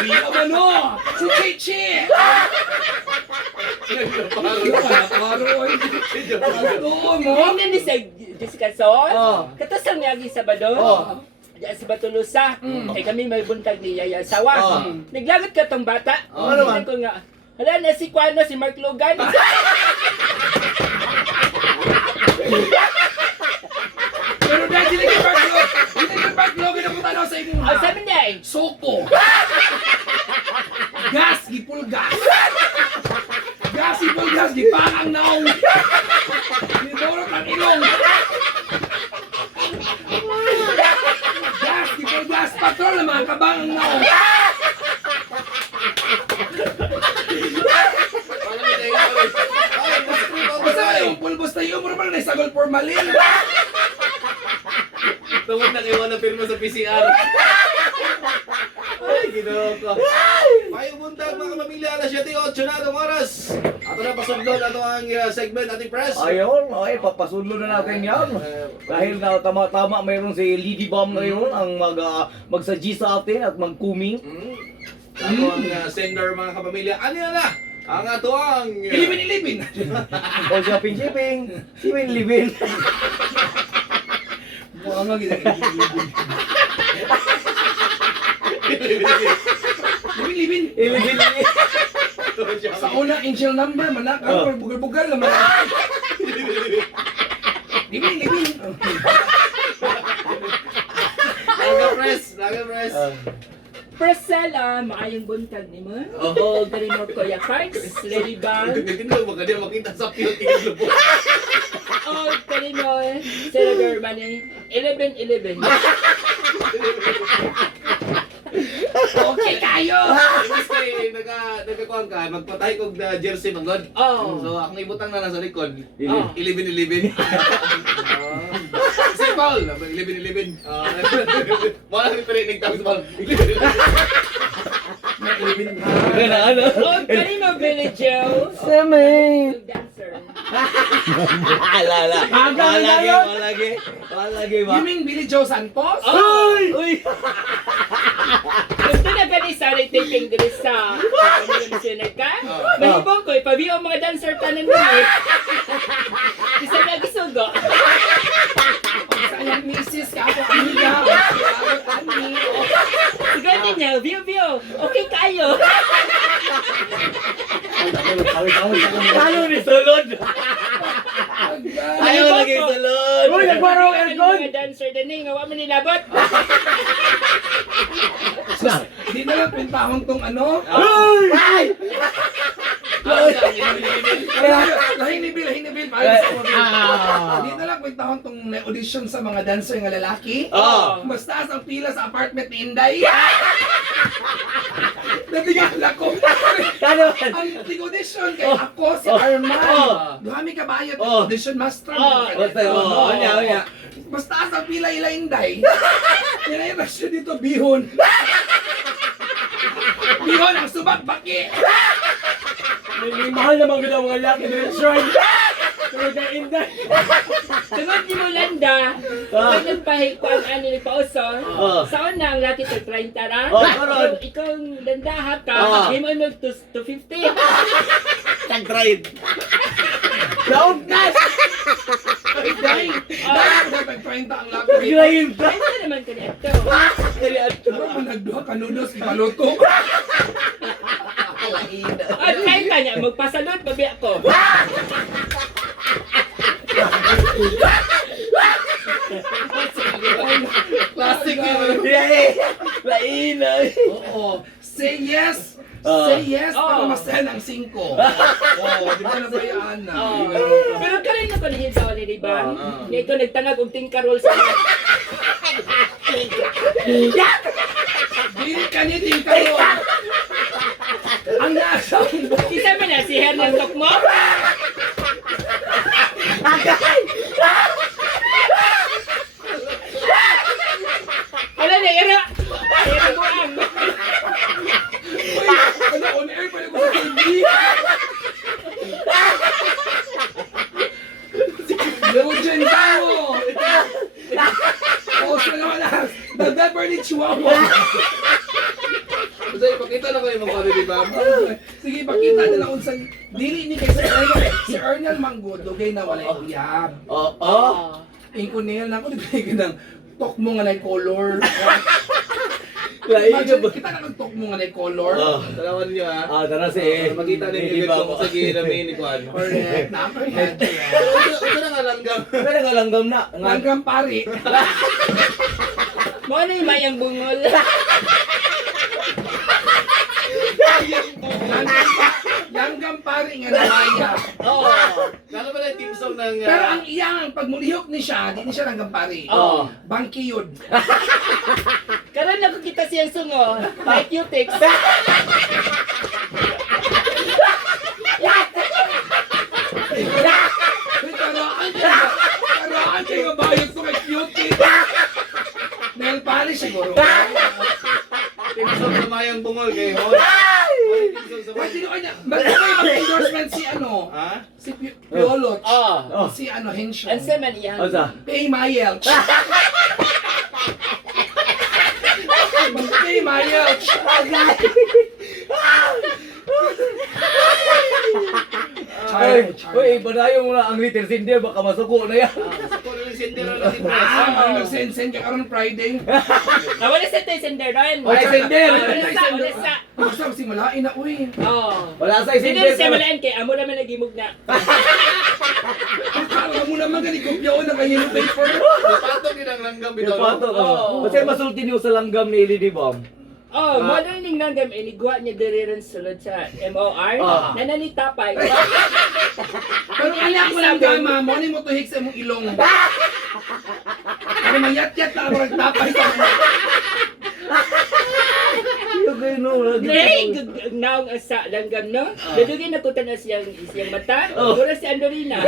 Hindi naman o! Si Chichi! Hindi ni sa Jessica Son. Oh. Katas ang niyagi sa Bado. Oh. Diyan sa Batulusa. Kay kami may buntag ni Yaya Sawa. Oh. Naglagot ka tong bata. Oh, ano man? Ko nga, hala na si Kuano, si Mark Logan. Pero dahil hindi ka backlog na punta na sa inyo. Ang sabi niya eh. Soko. Gas, gipulgas. Gas, gipulgas, gipaang naong. Giborot ang ilong. Gas, gipulgas, patrol na mga kabang ang naong. Basta na yung pulbos na yung normal na isagol formalin. Tungod na kayo na pirma sa PCR. Ay, ginoo ko. May buntag mga kapamilya, alas 7:08 na itong oras. Ato na pasundol ato ang segment ating press. Ayun, ay papasulo na natin yan. Dahil na tama-tama mayroon si Lady Bomb ngayon ang mag-suggest sa atin at mag-kuming. Ato ang sender mga kapamilya. Ano yan na? Ang ato ang... Ilibin. O shopping, sipin-libin. Mukha nga gina. Libin. Ilibin. Sa una, angel number, manakaw, bugal-bugal naman. Libin. Laga press. Priscilla, maayong buntag ni mo. Oo. Dali mo Kuya Cards, Lady Bang. Tingnan mo, baka di makita sa piyot tingnan mo. Oh, dali mo Senator Manny. 11-11. Okay kayo! Imbis kay nagkakuhan ka, magpatay kog na jersey magod. Oh. So akong ibutang na nasa likod. Oh. 11-11. Si Paul, 11-11. Wala kang training tapos Paul. 11-11. Ano? Oh, dali mo Billy Joe. Semi. Dancer. Alala. Hanggang na yun. Walagi ba? You mean Billy Joe Santos? Uy! Gusto na gani sa taping diri sa Pamilya ka? Mahibong ko, ipabiyo ang mga dancer tanan mo eh. Isa na gisugo. Sayang misis ka ako, amiga. Ani. Siguro din niya, view. Okay kayo. Ano ni sulod? Ayaw lagi sulod. Uy, nagwaraw aircon. Mga dancer din eh, ngawa mo nilabot. Di na lang pintahon tong ano. Ay! Lahing ni Bill. Parang sa mga Di na lang pintahon tong audition sa mga dancer nga lalaki. Oh. Mas taas ang pila sa apartment ni Inday. Natingala ko. Ano? Ang audition kay ako, si Arman. Duhami ka bayad ng Oh. audition master. Basta, onya. Mas taas ang pila ila Inday. Kaya siya dito bihon. Bihon ang subak baki. May mahal naman kita mga laki na yung shrine. Pero kay Inday. Tungod ni Molanda, pag nagpahig ko ang ani ni Pauson, sa unang laki to 30 na. Karon. Ikaw ang dandaha ka, hindi mo mag to 50. Tag-trade. Daog na! Inday! Dahil na pag-30 ang laki. Grayin pa! Ano naman ka nito? Pero kung nagduha ka noodles, ipaluto. At kahit ka niya, magpasalot, babi ako. Classic yun. Lain! Oo. Say yes! Say yes para masaya ng 5. Oo, di ba nabayaan na? Pero karin na panahin sa wali, diba? Nga ito nagtangag og tingkarol sa mga. Dili ka ni Tingkaro. Ang nasa Isa man na si Hernan Tokmo? Wala na, ira! Ira ko ang. ano, on air pa rin ko sa TV. The Beverly Chihuahua. Kasi ipakita na kayo mga di ba? Sige, pakita nila kung saan. Dili ni kay si Ernel Manggo, dugay na walay uyab. Oo. Inkunil na ako, di ba ng tok mo nga na color. Lain ka ba? Kita ka ng tok mo nga na color. Talawan niyo ha. Tara si Makita Lady ninyo Bam. kung sa ginamin ni Juan. Correct. Napahead. Ito na nga langgam. Kaya nakalanggam na. Langgam pari. Mo na yung mayang bungol. Langgam pari nga na maya. Oo. Lalo pala yung team song ng... Pero ang iyang, pag mulihok ni siya, di ni siya langgam pari. Oo. Bangki yun. Karon nakakita siyang sungo. By cutics. Karaan kayo bayot ko kay cute. Nail polish siguro. Team song ng Mayang Bungol kay Hon. Team song sa Pwede nyo kanya, ba't ba kayo mag-endorsement si ano? Ha? Si Piolot. Oo. Si ano, Henshaw. Ang seman yan. Asa? Pay Mayelch. Pay Mayelch. Uy, padayon mo na ang little cinder, baka masuko na yan. Sa kulo ng sindero na team Ah, mag-send-send ka karon Friday. Nawala sa tayo sender doon. Ay, sender! Wala sa. Gusto ko simulain na, uy. Oo. Wala sa Hindi cinder. na siya malaan kay amo naman nagimog na. Akala mo naman ganit kopya ko na kanyang paper. Patong yun ang langgam bitaw. Yung pato ka. Oo. Kasi masulti niyo sa langgam ni Lady Bam. Oh, modern ning nanggam inigwa niya diri rin sulod sa MOR. Ah. Nananitapay. Pero kanya ko lang gama mo, ni mo tuhik sa mong ilong. Ano mayat-yat na ako nagtapay sa mga. Yung kayo no, wala Nay, naong asa langgam no. Dadugin na ko tanas siyang mata. Dura si Andorina.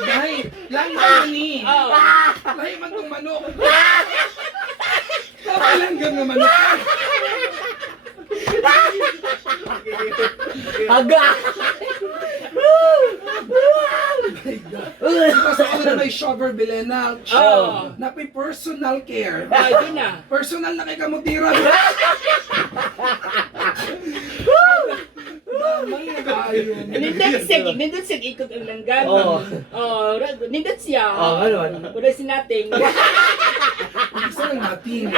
Dahil, lang naman ni. Oh. Lahi man tong manok. Kapalanggam na manok. Aga! Kasi ako na may shower bilenal. Oh. Na may personal care. Ay, doon na. Personal na kay kamutira. Damay na kayo. Nindot siya ikot ang langgam. Oo. Oh, nindot siya. Ano? Wala si nating. Gusto lang natin.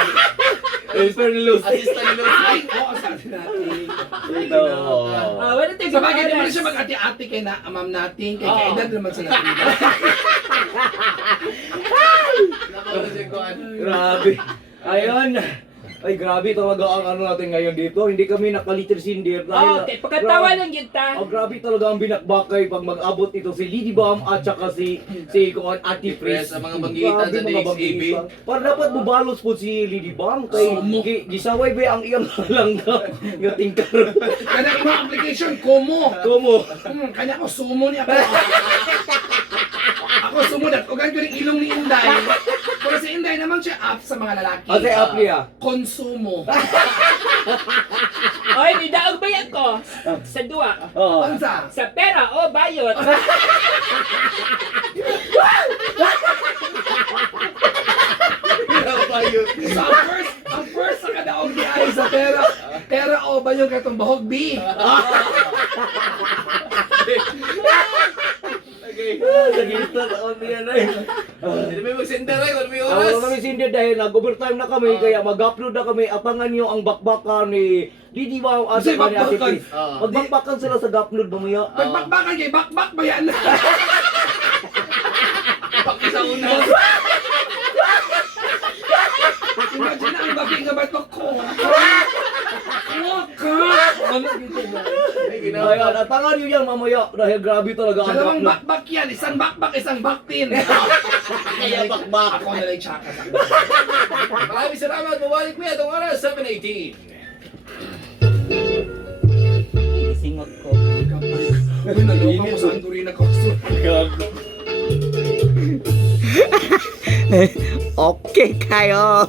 Mr. Luz. Assistant ni Luz. Ay, oo, sabi natin. Ito. Wala tayong Sa bagay naman siya mag-ati-ati kay na amam natin, kay kaedad naman sa natin. Nakawala si Juan. Grabe. Ayun. Ay, grabe talaga ang ano natin ngayon dito. Hindi kami nakalitter sindir. Okay, pagkatawa lang yun ta. Oh, grabe talaga ang binakbakay pag mag-abot ito si Lady Bam at saka si Kuan Ate Pres. Sa mga banggitan sa DXAB. Para dapat bubalos po si Lady Bam kay gisaway ba ang iyang langgam yung tingkar. Kaya imong application, Kumo. Kumo. Kanya ko sumo niya ako. Ako sumo dat. Ugan ko rin ilong ni Inday. Pero si Inday naman siya up sa mga lalaki. Ate app niya. Konsumo. Oy, nidaog ba yan ko? Sa duwa. Oo. Pansa. Sa pera o bayot. So ang first sa kadaog ni ay sa pera. Pera o ba yung katong bahog B? Okay. Nagita taon niya na eh. Hindi may mag-sender ay, wala may Ako oras. kami sindir dahil nag-overtime na kami kaya mag-upload na kami. Abangan nyo ang bakbakan ni Lady Bam at Kasi saka ni Ate bakbakan. Pres. Magbakbakan sila sa upload mamaya. Pagbakbakan kay bakbak ba yan? Pakisa una. Imagine ang baki nga batok ko. Ay, ginawa. Ayan, abangan nyo yan mamaya dahil grabe talaga ang Dalawang upload. bakbak yan. Isang bakbak, isang baktin. Kaya bakbak. Ako na lang tsaka sa Maraming salamat. Mabalik mo yan itong oras, 7:18. Singot ko. Uy, naloka ko sa Andorina ko. Gago. Okay kayo.